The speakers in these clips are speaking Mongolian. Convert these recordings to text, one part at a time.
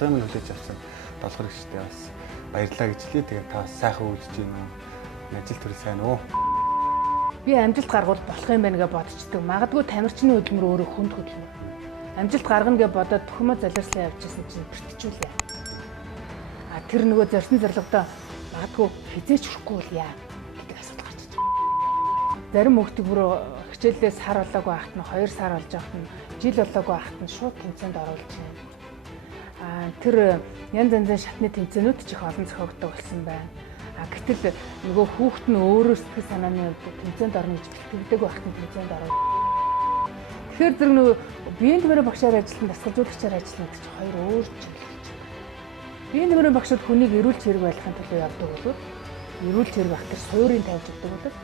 7,000 хүлээж авсан долгор гişтэй бас баярлалаа гэж хэлье. Тэгээд та бас сайхан үйлдэж байна уу? Ажил төрөл сайн уу? Би амжилт гаргуул болох юм байна гэж бодчихдөг. Магадгүй тамирчны хөдөлмөр өөрөө хүнд хөдөлмөр. Амжилт гаргана гэж бодоод бүхмөө залирслаа явчихсан чинь бэртчихүүлээ. Тэр нөгөө зорьсон зорилгодоо магадгүй хизээч хүрэхгүй бол яа гэдэг асуудал гарч иж байна. Зарим хүүхдүүд бүр хичээлээс сар болоогүй ахт нь 2 сар болж ахт нь жил болоогүй ахт нь шууд тэмцээнд оруулж байна. Тэр янз янзын шатны тэмцээнүүд ч их олон зохиогддог болсон байна. Гэтэл нөгөө хүүхэд нь өөрөө сэтгэл санааны тэмцээнд орно гэж бэлтгэдэг байхад нь тэмцээнд орно. Тэгэхээр зэрэг нөгөө биеийн тэмрийн багшаар ажилласан, дасгалжуулагчаар ажилласан гэдэг чинь хоёр өөр чиглэл. Биеийн тэмрийн багшууд хүнийг эрүүл чирэг байлгахын төлөө явдаг болоод эрүүл чирэг байх тэр суурийг тавьж өгдөг болоод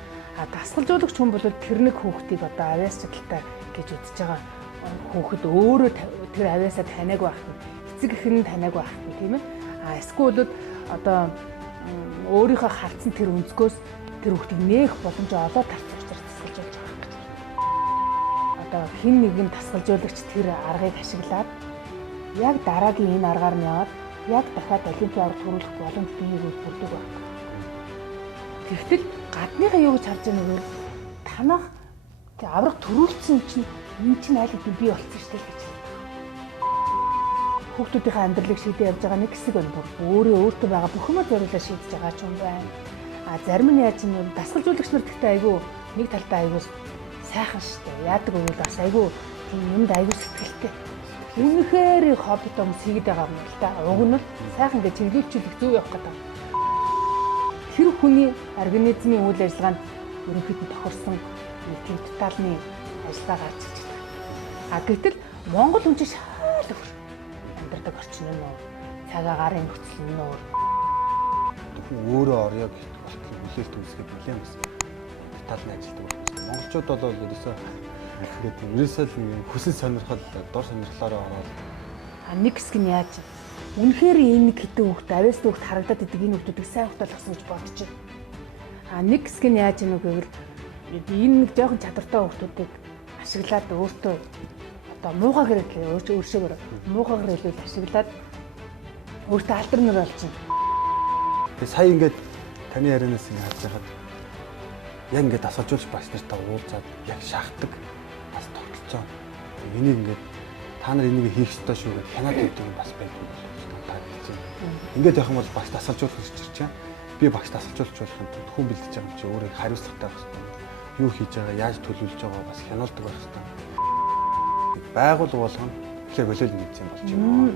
дасгалжуулагч хүн бол тэр нэг хүүхдийг одоо авиас чадaltaй гэж үзэж байгаа хүүхэд өөрөө тэр авиасаа таниаг байх нь эцэг эх нь таниаг байх нь тийм ээ. Эсвэл одоо өөрийнхөө хардсан тэр өнцгөөс тэр хүүхдийг нээх боломж олоод тарчих учраас дасгалжуулж байгаа гэж. Одоо хэн нэгэн дасгалжуулагч тэр аргыг ашиглаад яг дараагийн энэ аргаар нь яваад яг дахиад олимпийн аврагт хүрэх боломж биеийг бүрддэг байна. Тэгтэл гадныхаа юу гэж харж байгаа нэг нь танах аврагт төрүүлсэн чинь энэ чинь аль хэдийн бий болсон шүү дээ гэж. Хүүхдүүдийн амьдралыг шийдэж явж байгаа нэг хэсэг байна. Өөрөө өөртөө байгаа бүхмөө зориулаад шийдэж байгаа ч юм байна. Зарим нь яаж юм дасгалжуулагч нар гэхдээ айгүй нэг талдаа айгүй сайхан шүү дээ. Яадаг бол бас айгүй тийм юмд айгүй сэтгэлтэй. Үнэхээр хоббит юм хийгээд байгаа юм л да. Уг нь сайхан гэж чиглүүлчих зөв явах гэдэг. Тэр хүний организмын үйл ажиллагаанд ерөнхийдөө тохирсон нэг тийм тоталны ажиллагаа гарч ирж байна. Гэтэл Монгол хүн чинь шал өөр амьдардаг орчин нь нөө цагаагаар нөхцөл нь нөө өөрөө орёо гэдэг болтол хүлээлт үүсгэж нэлээд бас тоталны ажилтдаг байна. Монголчууд бол ерөөсөө ингээд ерөөсөө л хүсэл сонирхол дор сонирхлоороо ороод нэг хэсэг нь яаж үнэхээр энэ хитэн хүүхд авиас хүүхд харагдаад идэг энэ хүүхдүүдийг сайн хүүхд болгосон гэж бодож байна. Нэг хэсэг нь яаж юм гэвэл энэ нэг жоохон чадвартай хүүхдүүдийг ашиглаад өөртөө одоо муухай хэрэглээ өөршөөр муухай хэрэглэл ашиглаад өөртөө альтернатив болж байна. Тэгээ сая ингээд таны ярианаас ингэ харж байхад яг ингээд асуужуулж багш нартай уулзаад яг шахдаг бас тогтолцоо. Энийг ингээд та нар энийг хийх ёстой шүү гэж хянаад өгдөг юм бас байдаг юм байна. Ингээд явах юм бол багш тасалжуулах гэж ирж байгаа. Би багш тасалжуулж болох юм тул хүн бэлдэж байгаа юм чи өөрөө хариуцлагатай байх хэрэгтэй. Юу хийж байгаа, яаж төлөвлөж байгаа бас хянуулдаг байх хэрэгтэй. Байгуул болгоно тэгэхээр болиол мэдсэн болж байна.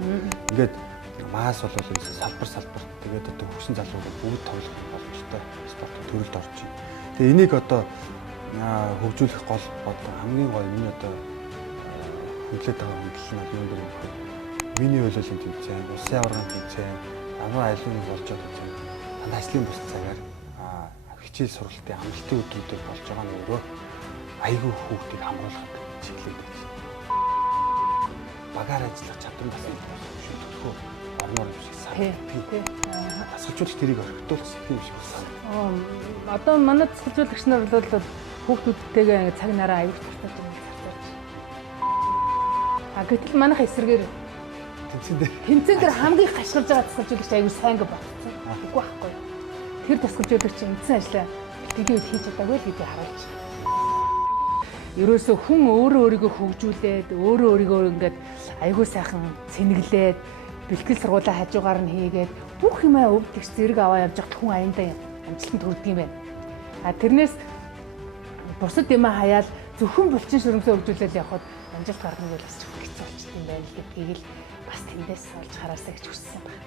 Ингээд маас болол ерөөсө салбар тэгээд одоо хөгшин залууг бүгд тоглох боломжтой спорт төрөлд орж байна. Тэгээ энийг одоо хөгжүүлэх гол хамгийн гоё миний одоо хөдлөд байгаа хөндлөл нь юм бэ? Миний хөлөөллийн тэмцээн, улсын аваргын тэмцээн, ямар айлын болж байгаа тэмцээн. Танд ажлын бус цагаар хичээл сургалтын амралтын өдрүүдэд болж байгаа нь өөрөө айгүй хүүхдийг хамруулах чиглэл гэж. Багаар ажиллах чадвар бас шийдвэрлэхөө ормоор юм шиг санагдав. Дасгалжуулагч тэрийг орхитуулах юм шиг санагдав. Одоо манай дасгалжуулагч нар бол хүүхдүүдтэйгээ цаг нараа аягүй тартаж байгаа юм зарцуулж. Гэтэл манайх эсрэгээр тэмцээн дээр хамгийн гашгалж байгаа дасгалжуулагч аягүй сайн гэж бодсон. Үгүй байхгүй. Тэр дасгалжуулагч эндсэн ажлаа бэлтгэлийн үед хийж чадаагүй л гэдгийг харуулж. Ерөөсө хүн өөрөө өөрийгөө хөгжүүлээд өөрөө өөрийгөө ингээд аягүй сайхан цэнэглээд бэлтгэл сургуулаа хажуугаар нь хийгээд бүх юмаа өвдөгч зэрэг аваа явж байхад хүн аяндаа амжилтанд хүрдэг юм байна. Тэрнээс бусад юмаа хаяал зөвхөн булчин шүрмсээ хөгжүүлээд явхад амжилт гарна гэж бас хэцүү болчихсон юм байна гэдгийг л бас тэндээс олж хараасаа гэж хүссэн байна.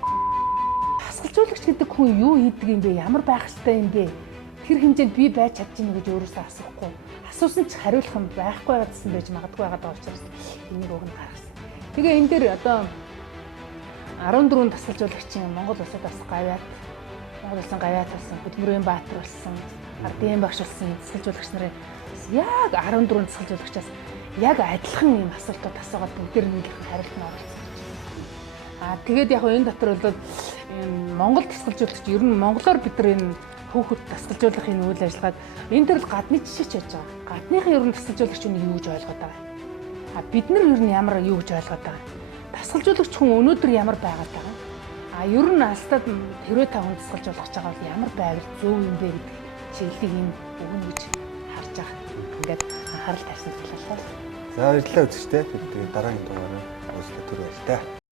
Дасгалжуулагч гэдэг хүн юу хийдэг юм бэ? Ямар байх ёстой юм бэ? Тэр хэмжээнд би байж чадчих нь гэж өөрөөсөө асуухгүй. Асуусан ч хариулах юм байхгүй байсан байж магадгүй байгаа учраас энийг уг нь гаргасан. Тэгээ энэ дээр одоо 14 дасгалжуулагчийн Монгол улсад бас гавьяат, Монгол улсын гавьяат болсон, хөдөлмөрийн баатар болсон, ардын багш болсон дасгалжуулагч нарын яг 14 дасгалжуулагчаас яг адилхан юм асуултууд асуугаад бүгдээр нэгэн хариулт нь оролцсон. Тэгээд яг энэ дотор бол Монгол дасгалжуулагч ер нь монголоор бид нар энэ хүүхэд дасгалжуулахын үйл ажиллагаад энэ төрөл гадны жишээ ч яаж байгаа. Гадныхан ер нь дасгалжуулагч үнийг юу гэж ойлгоод байгаа. Бид нар ер нь ямар юу гэж ойлгоод байгаа. дасгалжуулагч хүн өнөөдөр ямар байгаад байгаа. А ер нь алстад хэрвээ та хүн дасгалжуулагч байгаа бол ямар байвал зөв юм бэ гэдэг чиглэлийг энэ өгнө гэж харж байгаа. Ингээд анхаарал тавьсан талаас. За баярлалаа үзэгчтэй. Тэгээд дараагийн дугаараар уулзлаа түр баяр та.